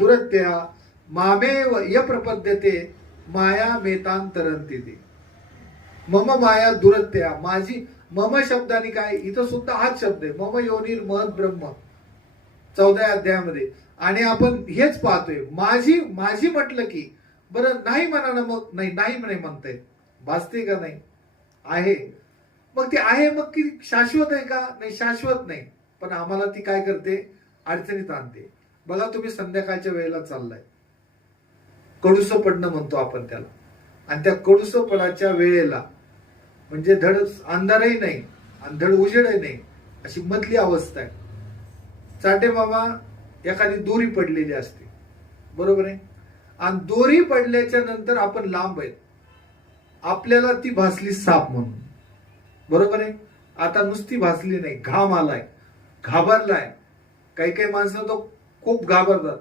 दुरत्या मामेव य प्रपद्यते माया मेतांतरंती ते. मम माया दुरत्या, माझी. मम शब्दाने काय, इथं सुद्धा हाच शब्द आहे, मम योनीर महत ब्रह्म 14 अध्यायामध्ये. आणि आपण हेच पाहतोय, माझी माझी म्हटलं की बरं नाही म्हणा ना, मग नाही नाही म्हणे म्हणताय, भासते का नाही, आहे. मग ते आहे, मग की शाश्वत आहे का, नाही शाश्वत नाही. पण आम्हाला ती काय करते, अडचणीत आणते. बघा तुम्ही संध्याकाळच्या वेळेला चाललाय, कडूसं पडणं म्हणतो आपण त्याला, आणि त्या कडूसं पडाच्या वेळेला म्हणजे धड अंधारही नाही आणि धड उजेडही नाही, अशी मधली अवस्था आहे. चाटे मामा एखादी दोरी पडलेली असते, बरोबर आहे, आणि दोरी पडल्याच्या नंतर आपण लांब आहेत, आपल्याला ती भासली साप म्हणून, बरोबर आहे. आता नुसती भासली नाही, घाम आलाय, घाबरलाय. काही काही माणसं तो खूप घाबरतात,